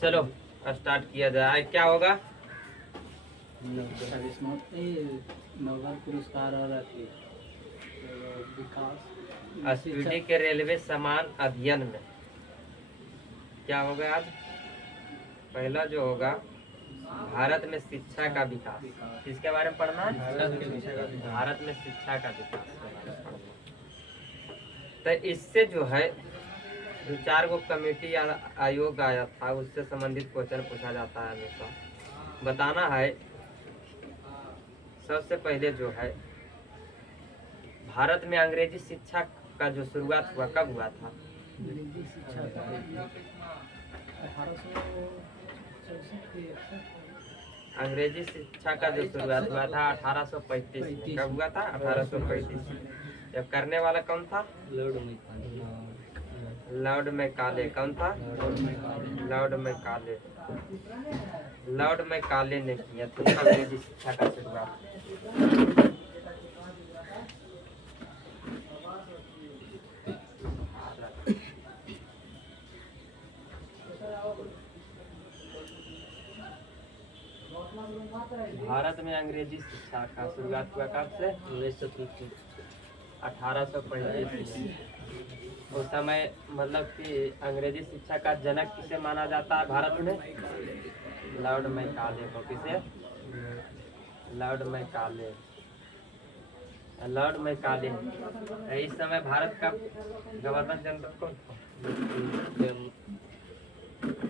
चलो स्टार्ट किया जाए। क्या होगा? नोबेल पुरस्कार और विकास स्पीडी के रेलवे सामान अध्ययन में क्या होगा आज? पहला जो होगा भारत में शिक्षा का विकास। किसके बारे में पढ़ना है? भारत में शिक्षा का विकास के बारे में पढ़ना। तो इससे जो है 2-4 गो कमेटी या आयोग आया था, उससे संबंधित क्वेश्चन पूछा जाता है हमेशा। बताना है सबसे पहले जो है भारत में अंग्रेजी शिक्षा का जो शुरुआत हुआ कब हुआ था? अंग्रेजी शिक्षा का 1864 अंग्रेजी शिक्षा का जो शुरुआत हुआ था 1835 में। कब हुआ था? 1835। जब करने वाला कौन था? Lord Macaulay. कौन था? Lord Macaulay. लॉर्ड मैकाले ने किया था अंग्रेजी शिक्षा का शुरुआत। भारत में अंग्रेजी शिक्षा का शुरुआत हुआ कब से? 1835 में। उस समय मतलब कि अंग्रेजी शिक्षा का जनक किसे माना जाता है भारत में? लॉर्ड मैकाले को। किसे? Lord Macaulay. Lord Macaulay. इस समय भारत का गवर्नर जनरल कौन था?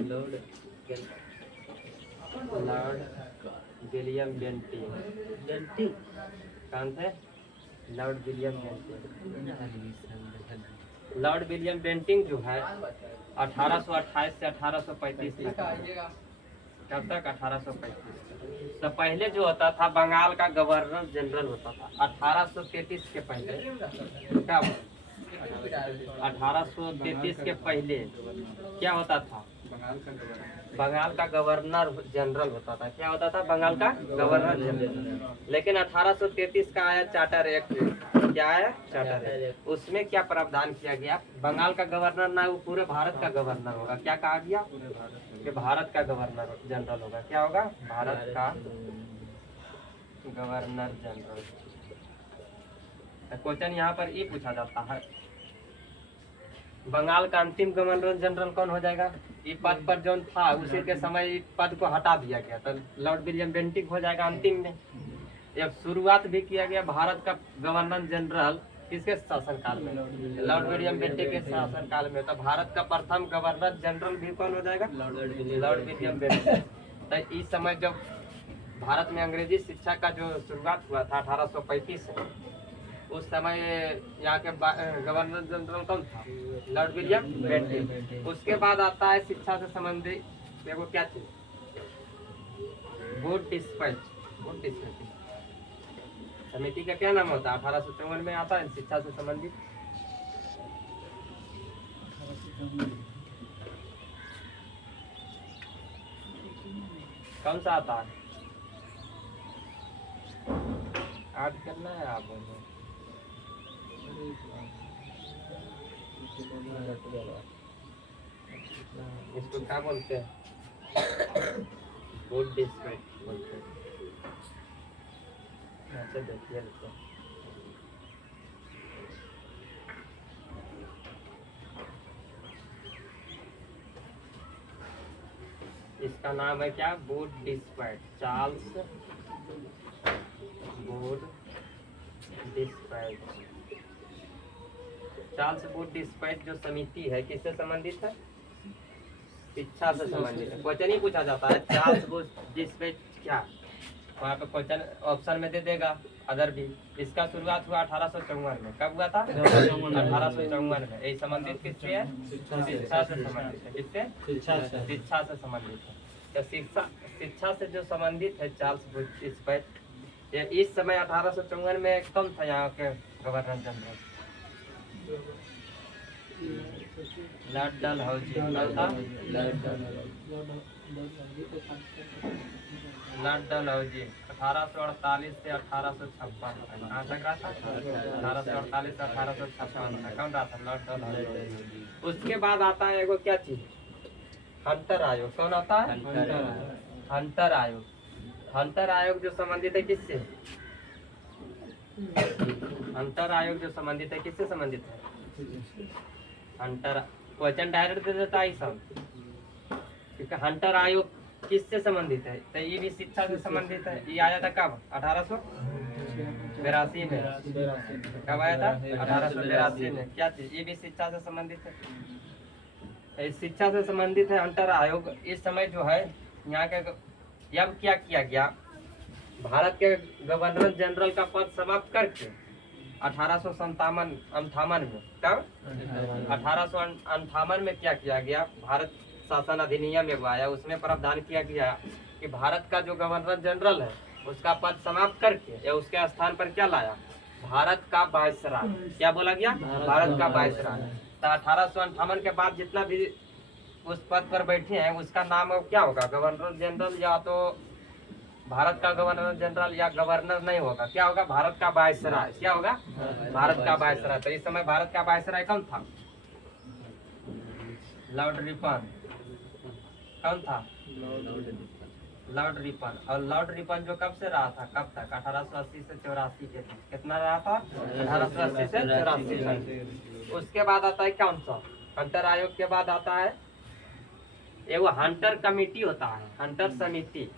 Lord William Bentinck. कौन थे? Lord William Bentinck. Lord William Bentinck जो है 1828 से 1835 तक। कब तक? 1835। तो पहले जो होता था बंगाल का गवर्नर जनरल होता था 1833 के पहले। कब? 1833 के पहले क्या होता था? बंगाल का गवर्नर जनरल होता था। क्या होता था? बंगाल का गवर्नर जनरल। लेकिन 1833 का आया चार्टर एक्ट। क्या आया? Charter act. उसमें क्या प्रावधान किया गया? बंगाल का गवर्नर ना, वो पूरे भारत का गवर्नर होगा। क्या कहा गया? कि भारत का गवर्नर जनरल होगा। क्या होगा? भारत का गवर्नर जनरल। क्वेश्चन यहाँ पर ये पूछा जाता है बंगाल का अंतिम गवर्नर जनरल कौन हो जाएगा? ये पद पर जो था उसी के समय पद को हटा दिया गया, तो लॉर्ड विलियम बेंटिंग हो जाएगा अंतिम में। जब शुरुआत भी किया गया भारत का गवर्नर जनरल किसके शासनकाल में? लॉर्ड विलियम बेंटिंग के शासनकाल में। तो भारत का प्रथम गवर्नर जनरल भी कौन हो जाएगा? Lord William Bentinck. तो इस समय जब भारत में अंग्रेजी शिक्षा का जो शुरुआत हुआ था 1835 से, उस समय यहाँ के गवर्नर जनरल कौन था? Lord William Bentinck. उसके बाद आता है शिक्षा से संबंधित देखो क्या चीज, बोर्ड डिस्पैच। बोर्ड डिस्पैच समिति का क्या नाम होता है? 1854 में आता है शिक्षा से संबंधित। कौन सा आता है? याद करना है आप बोलो। इसको क्या बोलते हैं? बोर्ड डिस्पैच बोलते हैं। अच्छा देखिए इसका नाम है क्या? Board dispatch. Charles board dispatch. Charles board dispatch जो समिति है किससे संबंधित है? शिक्षा से संबंधित है। क्वेश्चन ही पूछा जाता है चार्ल्स बोर्ड डिस्पैच क्या? वहाँ पे क्वेश्चन ऑप्शन में दे देगा अदर भी। इसका शुरुआत हुआ 1854 में। कब हुआ था? 1854 में। यही संबंधित किससे है? शिक्षा से संबंधित है। किससे? शिक्षा से संबंधित है। तो शिक्षा से जो संबंधित है चार्ल्स बोर्ड डिस्पैच, ये इस समय 1854 में कौन था यहाँ के गवर्नर जनरल? लॉर्ड डलहौजी कौन था? लॉर्ड डलहौजी 1848 से 1856 कहाँ तक रहा था? 1848 से 1856 कौन रहा था? लॉर्ड डलहौजी। उसके बाद आता है एगो क्या चीज, हंटर आयोग। कौन आता है? हंटर आयोग। हंटर आयोग जो संबंधित है किससे? हंटर आयोग जो संबंधित है किससे संबंधित है? हंटर क्वेश्चन डायरेक्ट दे देता है सब, क्योंकि हंटर आयोग किससे संबंधित है? तो ये भी शिक्षा से संबंधित है। ये आया था कब? 1882 में। कब आया था? 1882 में। क्या चीज? ये भी शिक्षा से संबंधित है। इस शिक्षा से संबंधित है हंटर आयोग। इस समय जो है यहाँ के अब क्या किया गया, भारत के गवर्नर जनरल का पद समाप्त करके 1857 में, कब? 1858 में क्या किया गया, भारत शासन अधिनियम एगो आया, उसमें प्रावधान किया गया कि भारत का जो गवर्नर जनरल है उसका पद समाप्त करके या उसके स्थान पर क्या लाया, भारत का वायसराय। क्या बोला गया? भारत का वायसराय। तो 1858 के बाद जितना भी उस पद पर बैठे हैं उसका नाम अब क्या होगा? गवर्नर जनरल, या तो भारत का गवर्नर जनरल या गवर्नर नहीं होगा, क्या होगा? भारत का वायसराय। क्या होगा? भारत का वायसराय। तो इस समय भारत का वायसराय कौन था? Lord Ripon. कौन था? Lord Ripon. और लॉर्ड रिपन जो कब से रहा था, कब तक? 1880 से 84 के तक। कितना रहा था? 1880 से 84 तक। उसके बाद आता है कौन सा? हंटर आयोग के बाद आता है एगो हंटर कमेटी होता है, हंटर समिति।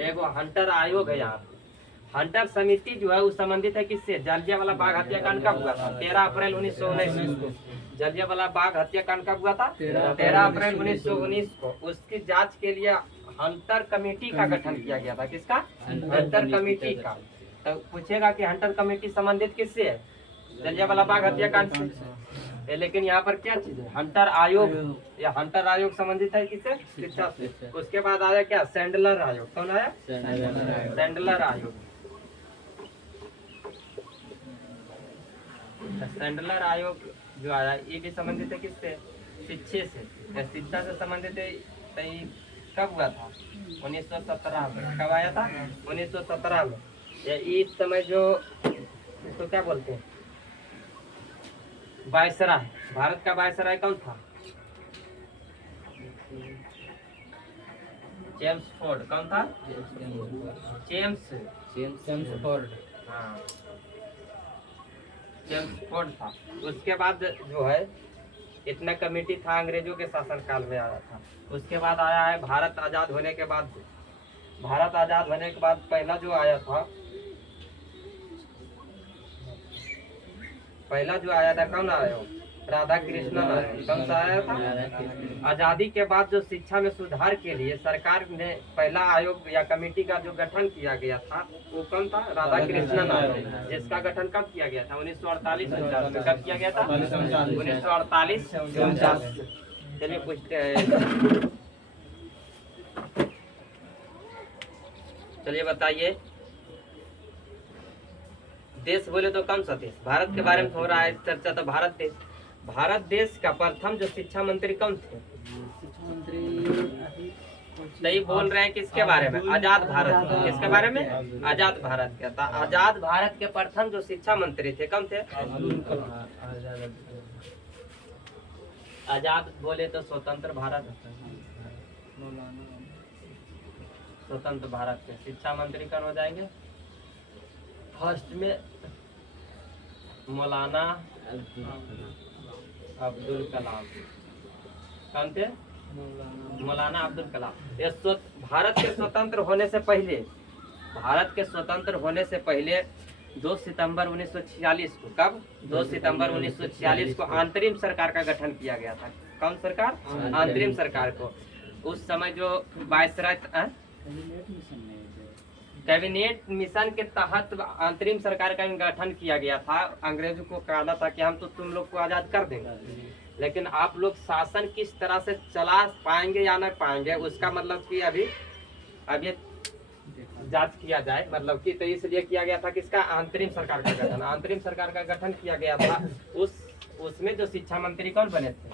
एगो हंटर आयोग है यहाँ। हंटर समिति जो है वो संबंधित है किससे? जलियांवाला बाग हत्याकांड कब हुआ था? 13 अप्रैल 1919 को। जलियांवाला बाग हत्याकांड कब हुआ था? 13 अप्रैल 1919 को। उसकी जांच के लिए हंटर कमेटी का गठन किया गया था। किसका? हंटर कमेटी का। तो पूछेगा कि हंटर कमेटी संबंधित किससे है? जलियांवाला बाग हत्याकांड से। लेकिन यहाँ पर क्या चीज है? हंटर आयोग, या हंटर आयोग संबंधित है किससे? शिक्षा से। उसके बाद आया क्या? सैंडलर आयोग। कौन आया? सैंडलर आयोग। सैंडलर आयोग जो आया ये भी संबंधित है किससे? शिक्षा से। शिक्षा से संबंधित है। तो ये कब हुआ था? 1917 में। कब आया था? 1917 में। इस समय जो इसको क्या बोलते हैं, वायसराय, भारत का वायसराय कौन था? James Ford. कौन था? James Ford. हाँ, जेम्स फोर्ड था। उसके बाद जो है इतना कमेटी था, अंग्रेजों के शासनकाल में आया था। उसके बाद आया है भारत आजाद होने के बाद। भारत आजाद होने के बाद पहला जो आया था, पहला जो आया था कौन आया? राधा कृष्णन आया। कौन सा आया था? आजादी के बाद जो शिक्षा में सुधार के लिए सरकार ने पहला आयोग या कमेटी का जो गठन किया गया था वो कौन था? राधा कृष्णन आयोग। जिसका गठन कब किया गया था? 1948 में। कब किया गया था? 1948 49। चलिए पूछते हैं, चलिए बताइए। देश बोले तो कौन सा देश? भारत के बारे में हो रहा है चर्चा, तो भारत देश। भारत देश का प्रथम जो शिक्षा मंत्री कौन थे? शिक्षा मंत्री नहीं बोल रहे हैं किसके बारे में? आजाद भारत। किसके बारे में? आजाद भारत का था। आजाद भारत के प्रथम जो शिक्षा मंत्री थे कौन थे? आजाद बोले तो स्वतंत्र भारत, स्वतंत्र भारत के शिक्षा मंत्री कौन हो जाएंगे? फर्स्ट में मौलाना अब्दुल कलाम। कौन थे? मौलाना अब्दुल कलाम। ये भारत के स्वतंत्र होने से पहले, भारत के स्वतंत्र होने से पहले 2 सितंबर 1946 को, कब? 2 सितंबर 1946 को अंतरिम सरकार का गठन किया गया था। कौन सरकार? अंतरिम सरकार को। उस समय जो वायसराय कैबिनेट मिशन के तहत अंतरिम सरकार का गठन किया गया था। अंग्रेजों को कहना था कि हम तो तुम लोग को आजाद कर देंगे, लेकिन आप लोग शासन किस तरह से चला पाएंगे या नहीं पाएंगे उसका मतलब कि अभी जांच किया जाए, मतलब कि तो इसलिए किया गया था किसका? अंतरिम सरकार का गठन। अंतरिम सरकार का गठन किया गया था। उसमें जो शिक्षा मंत्री कौन बने थे?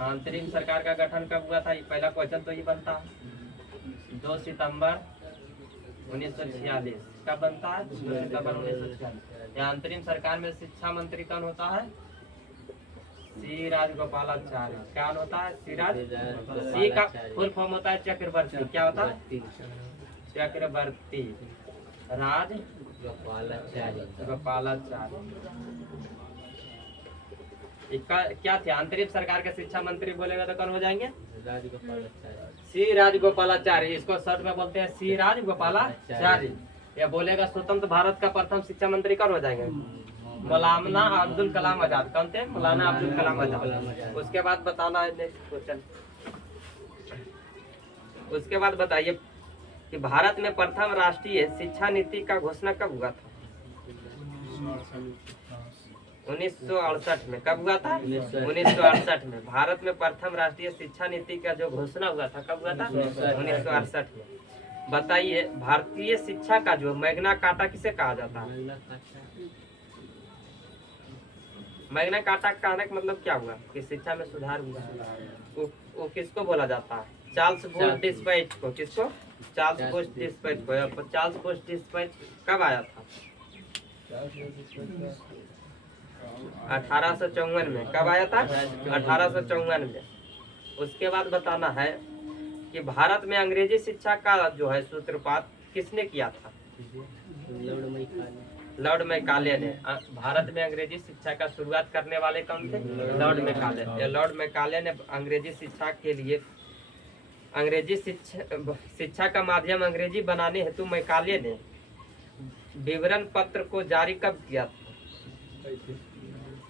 अंतरिम सरकार का गठन कब हुआ था? ये पहला क्वेश्चन तो ये बनता है 2 सितंबर 1946। कब बनता है? 2 सितंबर 1946। यहाँ अंतरिम सरकार में शिक्षा मंत्री कौन होता है? सी राजगोपालाचार्य। क्या होता है? सी का फुल फॉर्म होता है चक्रवर्ती। क्या होता है? चक्रवर्ती राज गोपालाचार्य। इसका क्या थे? अंतरिम सरकार के शिक्षा मंत्री बोलेगा तो कौन हो जाएंगे? सी राजगोपालाचार्य। इसको शॉर्ट में बोलते हैं सी राजगोपालाचार्य। या बोलेगा स्वतंत्र भारत का प्रथम शिक्षा मंत्री कौन हो जाएंगे? मौलाना अब्दुल कलाम आजाद। कौन थे? मौलाना अब्दुल कलाम आजाद। उसके बाद बताना है नेक्स्ट क्वेश्चन। उसके बाद बताइए कि भारत में प्रथम राष्ट्रीय शिक्षा नीति का घोषणा कब हुआ था? 1968 में। कब हुआ था? 1968 में। भारत में प्रथम राष्ट्रीय शिक्षा नीति का जो घोषणा हुआ था कब हुआ था? 1968 में। बताइए भारतीय शिक्षा का जो मैग्ना कार्टा किसे कहा जाता है? मैग्ना कार्टा कहने का मतलब क्या हुआ? कि शिक्षा में सुधार हुआ। वो किसको बोला जाता है? चार्ल्स फूड डिस्पैच को। किसको? चार्ल्स फूड डिस्पैच को। चार्ल्स फूड डिस्पैच कब आया था? 1854 में। कब आया था? 1854 में। उसके बाद बताना है कि भारत में अंग्रेजी शिक्षा का जो है सूत्रपात किसने किया था? लॉर्ड मैकाले ने। भारत में अंग्रेजी शिक्षा का शुरुआत करने वाले कौन थे? Lord Macaulay. लॉर्ड मैकाले ने अंग्रेजी शिक्षा के लिए अंग्रेजी शिक्षा का माध्यम अंग्रेजी बनाने हेतु मैकाले ने विवरण पत्र को जारी कब किया था?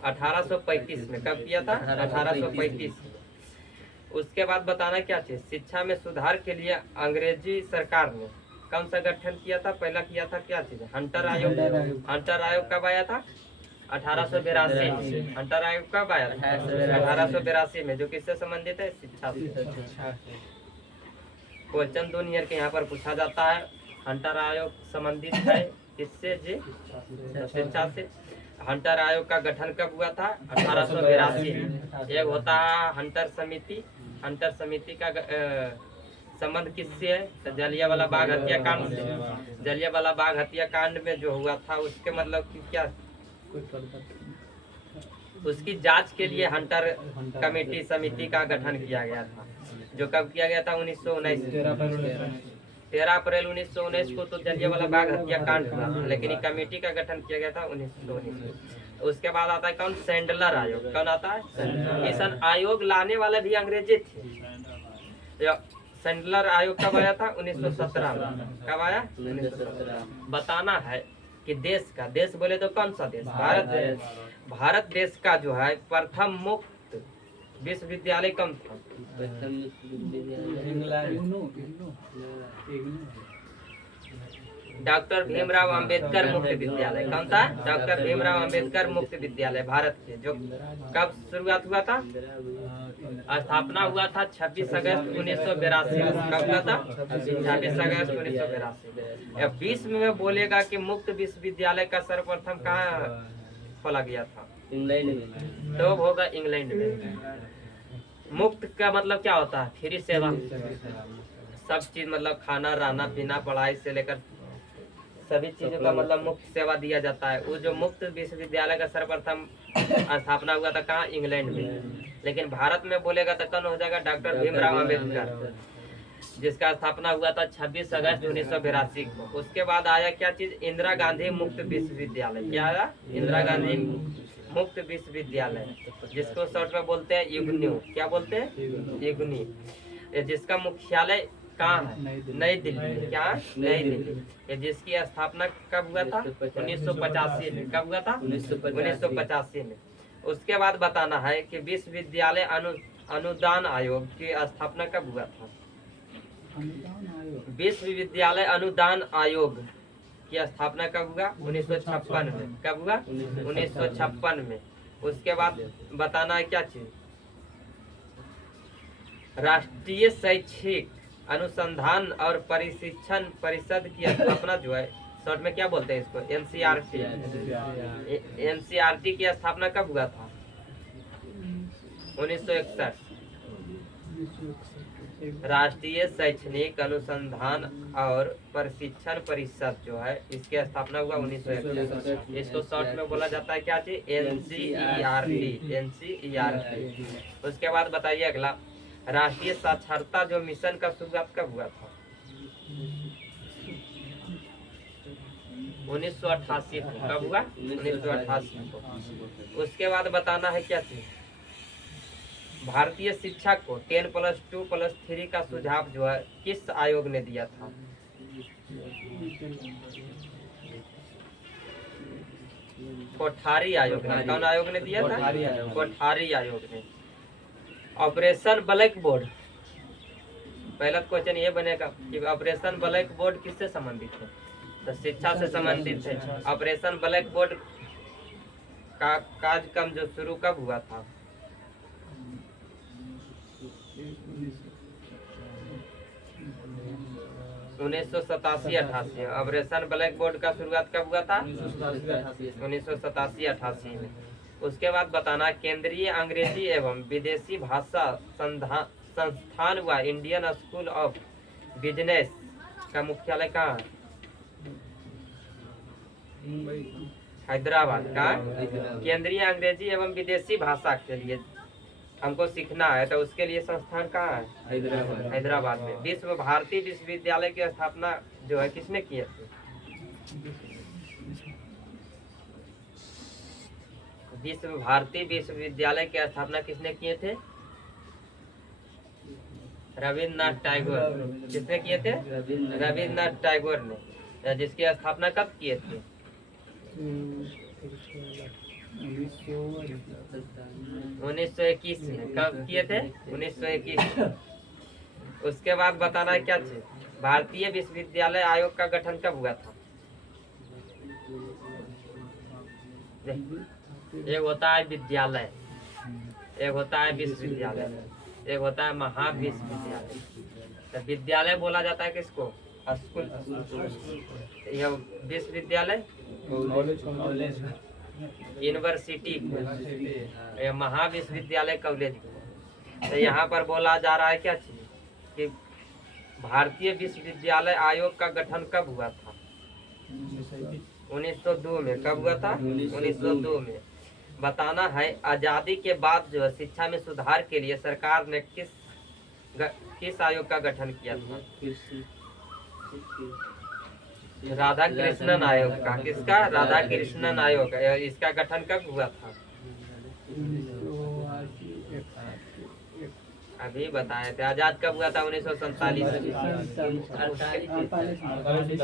1835 में। कब किया था? 1835। उसके बाद बताना क्या चाहिए? शिक्षा में सुधार के लिए अंग्रेजी सरकार ने कौन सा गठन किया था? पहला किया था क्या चीज? हंटर आयोग। हंटर आयोग कब आया था? 1882। हंटर आयोग कब आया था? 1882 में। जो किससे संबंधित है? शिक्षा से। क्वेश्चन 2 ईयर के यहाँ पर पूछा जाता है। हंटर आयोग संबंधित है किससे? जी शिक्षा से। हंटर आयोग का गठन कब हुआ था? 1882 में। एक होता है हंटर समिति। हंटर समिति का संबंध किससे है? तो जलियांवाला बाग हत्याकांड से। जलियांवाला बाग हत्याकांड में जो हुआ था उसके मतलब कि क्या? उसकी जांच के लिए हंटर कमेटी समिति का गठन किया गया था। जो कब किया गया था? 1919। 13 अप्रैल 1919 को तो जलियांवाला बाग हत्याकांड हुआ, लेकिन कमेटी का गठन किया गया था 1919। उसके बाद आता है कौन? सैंडलर आयोग। कौन आता है? किसान आयोग लाने वाले भी अंग्रेजी थे। सैंडलर आयोग कब आया था? 1917 में। कब आया? 1917। बताना है कि देश का, देश बोले तो कौन सा देश? भारत देश। भारत देश का जो है प्रथम मुक्त विश्वविद्यालय कौन था? डॉक्टर भीमराव अंबेडकर मुक्त विद्यालय। कौन था? डॉक्टर भीमराव अंबेडकर मुक्त विद्यालय भारत के। जो कब शुरुआत हुआ था? स्थापना हुआ था 26 अगस्त 1982। कब हुआ था? 26 अगस्त 1982। 20 में बोलेगा कि मुक्त विश्वविद्यालय का सर्वप्रथम कहाँ खोला गया था? इंग्लैंड में। तो होगा इंग्लैंड में। मुक्त का मतलब क्या होता है? फ्री सेवा। सब चीज मतलब खाना, रहना, पीना, पढ़ाई से लेकर सभी चीजों का मतलब मुफ्त सेवा दिया जाता है। वो जो मुक्त विश्वविद्यालय का सर्वप्रथम स्थापना हुआ था कहाँ? इंग्लैंड में। लेकिन भारत में बोलेगा तो कौन हो जाएगा? डॉक्टर भीमराव अंबेडकर, जिसका स्थापना हुआ था 26 अगस्त 1982 को। उसके बाद आया क्या चीज? इंदिरा गांधी मुक्त विश्वविद्यालय। क्या आया? इंदिरा गांधी मुक्त विश्वविद्यालय, जिसको शॉर्ट में बोलते हैं इग्नू। क्या बोलते हैं? इग्नू। जिसका मुख्यालय कहाँ है? नई दिल्ली। क्या? नई दिल्ली। जिसकी स्थापना कब हुआ था? 1985 में। कब हुआ था? 1985 में। उसके बाद बताना है कि विश्वविद्यालय अनुदान आयोग की स्थापना कब हुआ था? विश्वविद्यालय अनुदान आयोग की स्थापना कब हुआ? 1956 में। कब हुआ? 1956 में। उसके बाद बताना है क्या चीज? राष्ट्रीय शैक्षिक अनुसंधान और प्रशिक्षण परिषद की स्थापना जो है, शॉर्ट में क्या बोलते हैं इसको? एनसीईआरटी। एनसीईआरटी की स्थापना कब हुआ था? 1961। राष्ट्रीय शैक्षणिक अनुसंधान और प्रशिक्षण परिषद जो है इसकी स्थापना हुआ 1961। इसको शॉर्ट में बोला जाता है क्या चीज, NCERT। NCERT। उसके बाद बताइए अगला, राष्ट्रीय साक्षरता जो मिशन का शुरुआत कब हुआ था? 1988 को। कब हुआ? 1988 को। उसके बाद बताना है क्या चीज, भारतीय शिक्षा को 10+2+3 का सुझाव जो है किस आयोग ने दिया था? कोठारी आयोग ने। कौन आयोग ने दिया था? कोठारी आयोग ने। ऑपरेशन ब्लैक बोर्ड, पहला क्वेश्चन ये बनेगा कि ऑपरेशन ब्लैक बोर्ड किससे संबंधित है? तो शिक्षा से संबंधित है। ऑपरेशन ब्लैक बोर्ड का कार्यक्रम जो शुरू कब हुआ था? 1987-88। ऑपरेशन ब्लैक बोर्ड का शुरुआत कब हुआ था? 1987-88 में। उसके बाद बताना, केंद्रीय अंग्रेजी एवं विदेशी भाषा संस्थान हुआ इंडियन स्कूल ऑफ बिजनेस का मुख्यालय कहाँ है? हैदराबाद का। केंद्रीय अंग्रेजी एवं विदेशी भाषा के लिए हमको सीखना है तो उसके लिए संस्थान कहाँ है? हैदराबाद में। विश्व भारती विश्वविद्यालय की स्थापना जो है किसने की थी? विश्व भारती विश्वविद्यालय की स्थापना किसने किए थे? रविन्द्रनाथ टैगोर। किसने किए थे? रविन्द्रनाथ टैगोर ने। जिसकी स्थापना कब किए थे? 1921 में। कब किए थे? 1921। उसके बाद बताना है क्या चीज, भारतीय विश्वविद्यालय आयोग का गठन कब हुआ था? एक होता है विद्यालय, एक होता है विश्वविद्यालय, एक होता है महाविश्वविद्यालय। तो विद्यालय बोला जाता है किसको? स्कूल। यह विश्वविद्यालय यूनिवर्सिटी, यह महाविश्वविद्यालय कॉलेज। तो यहाँ पर बोला जा रहा है क्या चीज कि भारतीय विश्वविद्यालय आयोग का गठन कब हुआ था? 1902 में। कब हुआ था? 1902 में। बताना है, आजादी के बाद जो है शिक्षा में सुधार के लिए सरकार ने किस आयोग का गठन किया था? राधा कृष्णन आयोग का। किसका? राधा कृष्णन आयोग। इसका गठन कब हुआ था? अभी बताए थे। आजाद कब हुआ था? 1947।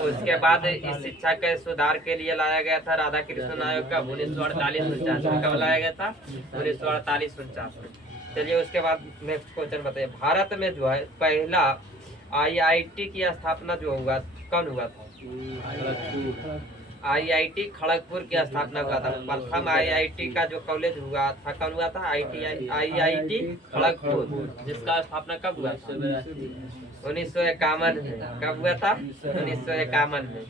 उसके बाद इस शिक्षा के सुधार के लिए लाया गया था राधा कृष्णन आयोग का 1948-49। कब लाया गया था? 1948-49। चलिए उसके बाद नेक्स्ट क्वेश्चन बताइए, भारत में जो है पहला IIT की स्थापना जो हुआ कौन हुआ था? IIT खड़गपुर की स्थापना हुआ था। प्रथम IIT का जो कॉलेज हुआ था कौन हुआ था? IIT खड़गपुर, जिसका स्थापना कब हुआ था? 1951 में। कब हुआ था? 1951 में।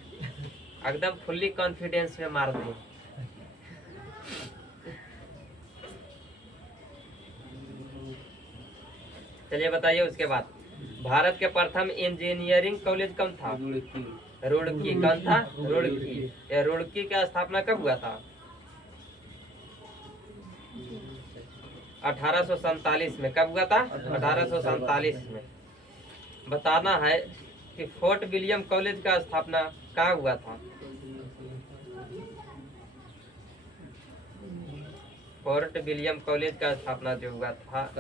एकदम फुल्ली कॉन्फिडेंस में मार दी। चलिए बताइए उसके बाद, भारत के प्रथम इंजीनियरिंग कॉलेज कौन था? रुड़की। कौन था? रुड़की। यह रुड़की का स्थापना कब हुआ था? 1847 में। कब हुआ था? 1847 में। बताना है कि फोर्ट विलियम कॉलेज का स्थापना कहाँ हुआ था? फोर्ट विलियम कॉलेज का स्थापना जो हुआ था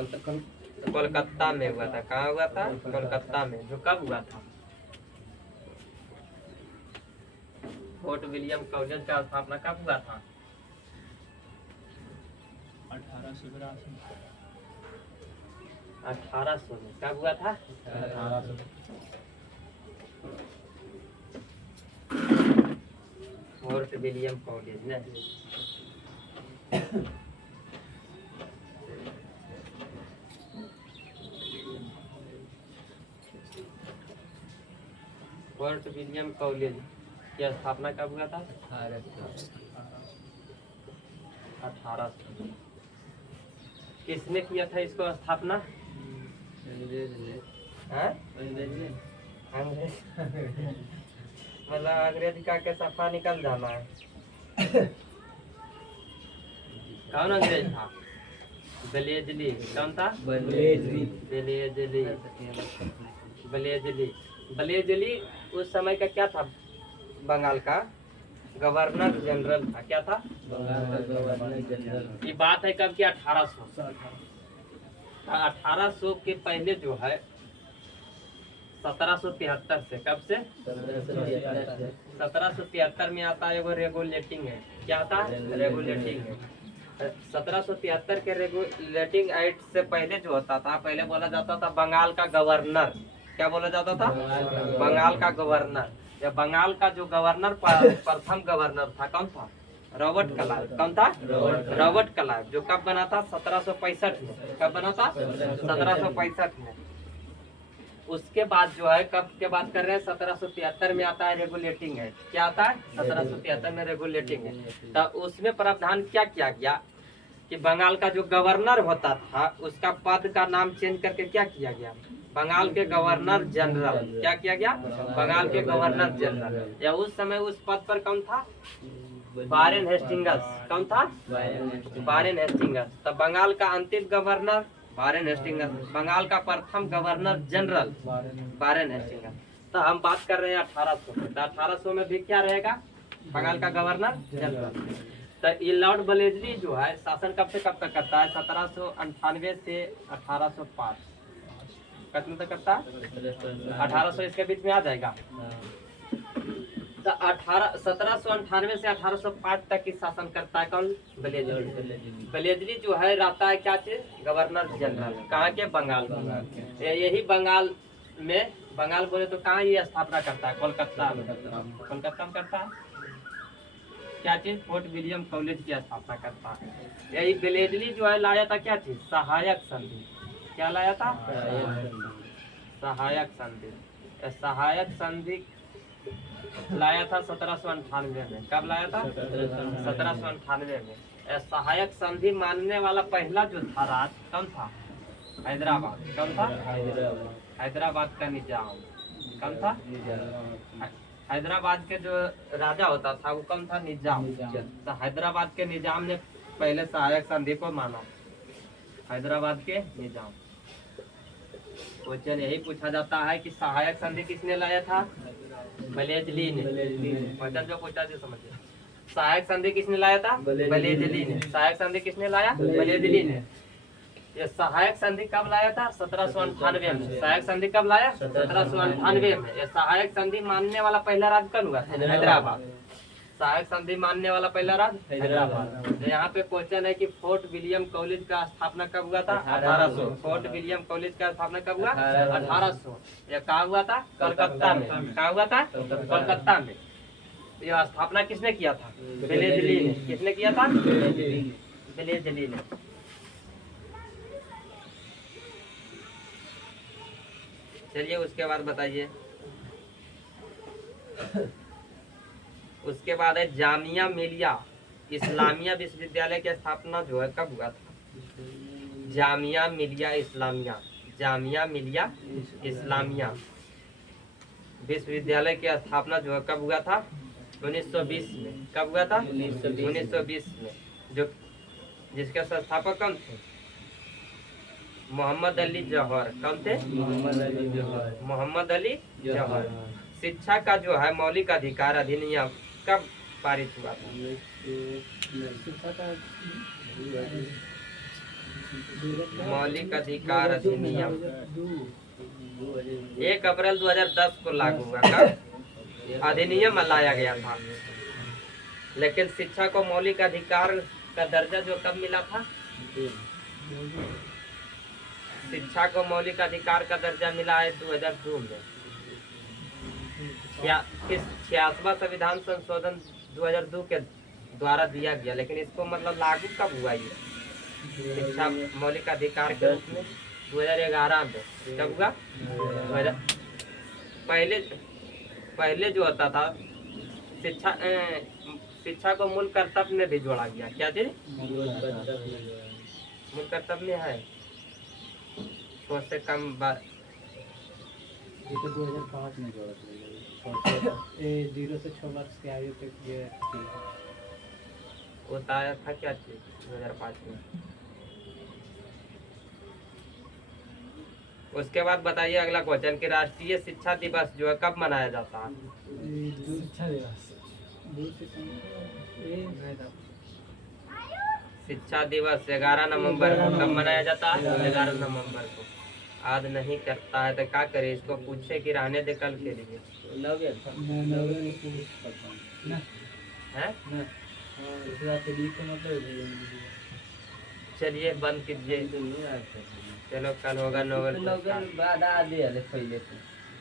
कोलकाता में हुआ था। कहाँ हुआ था? कोलकाता में। जो कब हुआ था? फोर्ट विलियम कॉलेज का स्थापना कब हुआ था? 1800 में। कब हुआ था? 1800। फोर्ट विलियम कॉलेज ने। फोर्ट विलियम कॉलेज की स्थापना कब हुआ था? 1800। किसने किया था इसको स्थापना? हाँ? अंग्रेज मतलब अंग्रेज का के सफा निकल जाना है। कौन अंग्रेज था? बलेजली। कौन था? बलेजली। बलेजली। बलेजली उस समय का क्या था? बंगाल का गवर्नर जनरल था। क्या था? Governor general. ये बात है कब की? 1800। 1800 के पहले जो है 1773 से। कब से? 1773 में आता है वो रेगुलेटिंग है। क्या आता है? रेगुलेटिंग है। 1773 के रेगुलेटिंग एक्ट से पहले जो होता था, पहले बोला जाता था बंगाल का गवर्नर। क्या बोला जाता था? बंगाल का गवर्नर। या बंगाल का जो गवर्नर प्रथम गवर्नर था कौन था? Robert Clive. कौन था? Robert Clive. जो कब बना था? 1765 में। कब बना था? 1765 में। उसके बाद जो है कब के बात कर रहे हैं? 1773 में आता है रेगुलेटिंग है। क्या आता है? 1773 में रेगुलेटिंग है। तो उसमें प्रावधान क्या किया गया कि बंगाल का जो गवर्नर होता था उसका पद का नाम चेंज करके क्या किया गया? बंगाल के गवर्नर जनरल। क्या किया गया? बंगाल के गवर्नर जनरल। या उस समय उस पद पर कौन था? Warren Hastings. कौन था? Warren Hastings. तो बंगाल का अंतिम गवर्नर वारेन हेस्टिंग्स। बंगाल का प्रथम गवर्नर जनरल वारेन हेस्टिंग्स। तो हम बात कर रहे हैं 1800 में। तो 1800 में भी क्या रहेगा? बंगाल का गवर्नर जनरल। तो ये लॉर्ड बलेजली जो है शासन कब से कब तक करता है? 1798 से 1805। कितने तक करता है? 1800 इसके बीच में आ जाएगा। तो 1798 से 1805 तक की शासन करता है कौन? बलेजली। बलेजली जो है रहता है क्या चीज? Governor general. कहाँ के? बंगाल। यही बंगाल में, बंगाल बोले तो कहाँ ये स्थापना करता है? कोलकाता में। कोलकाता में करता है क्या चीज? फोर्ट विलियम कॉलेज की स्थापना करता है। यही बलेजली जो है लाया था क्या चीज? सहायक संधि। क्या लाया था? सहायक संधि। सहायक संधि लाया था 1798 में। कब लाया था? 1798 में। सहायक संधि मानने वाला पहला जो था राज कौन था? हैदराबाद। कौन था? हैदराबाद का निजाम। कौन था? हैदराबाद के जो राजा होता था वो कौन था? निजाम। तो हैदराबाद के निजाम ने पहले सहायक संधि को माना। हैदराबाद के निजाम। क्वेश्चन यही पूछा जाता है कि सहायक संधि किसने लाया था? बलेजली ने। क्वेश्चन जो पूछा जो समझिए। सहायक संधि किसने लाया था? बलेजली ने। सहायक संधि किसने लाया? बलेजली ने। ये सहायक संधि कब लाया था? 1798 में। सहायक संधि कब लाया? 1798 में। ये सहायक संधि मानने वाला पहला राज्य कौन हुआ? हैदराबाद। सहायक संधि मानने वाला पहला राज्य हैदराबाद। यहाँ पे क्वेश्चन है कि फोर्ट विलियम कॉलेज का स्थापना कब हुआ था? 1800। फोर्ट विलियम कॉलेज का स्थापना कब हुआ? 1800। यह कहाँ हुआ था? कलकत्ता में। कहाँ हुआ था? कलकत्ता में। यह स्थापना किसने किया था? बलेजली ने। किसने किया था? बलेजली ने। चलिए उसके बाद बताइए। उसके बाद है जामिया मिलिया इस्लामिया विश्वविद्यालय की स्थापना जो है कब हुआ था? जामिया मिलिया इस्लामिया। जामिया मिलिया इस्लामिया विश्वविद्यालय की स्थापना जो है कब हुआ था? 1920 में। कब हुआ था? 1920 में। जो जिसके संस्थापक कौन थे? मोहम्मद अली जौहर। कौन थे? मोहम्मद अली जौहर। शिक्षा का जो है मौलिक अधिकार अधिनियम कब पारित हुआ था? मौलिक अधिकार अधिनियम 1 अप्रैल 2010 को लागू हुआ। कब अधिनियम लाया गया था? लेकिन शिक्षा को मौलिक अधिकार का दर्जा जो कब मिला था? शिक्षा को मौलिक अधिकार का दर्जा मिला है 2002 में। 86वां संविधान संशोधन 2002 के द्वारा दिया गया। लेकिन इसको मतलब लागू कब हुआ ये शिक्षा मौलिक अधिकार के रूप में? 2011 में। कब हुआ? पहले जो होता था शिक्षा को मूल कर्तव्य में भी जोड़ा गया। क्या चीज? मूल कर्तव्य में है 100 से कम बार ये तो 2005 में जोड़ा था। ये 0 से 6 मार्क्स के आयु तक ये थी। वो तो आया था क्या चीज 2005 में। उसके बाद बताइए अगला क्वेश्चन कि राष्ट्रीय शिक्षा दिवस जो है कब मनाया जाता है। शिक्षा दिवस 2 सितंबर शिक्षा दिवस 11 नवंबर को कब मनाया जाता है। 11 नवंबर को। आज नहीं करता है तो क्या करे, इसको पूछे कि रहने दे कल के लिए है। चलिए बंद कीजिए, चलो कल होगा नोबेल पुरस्कार।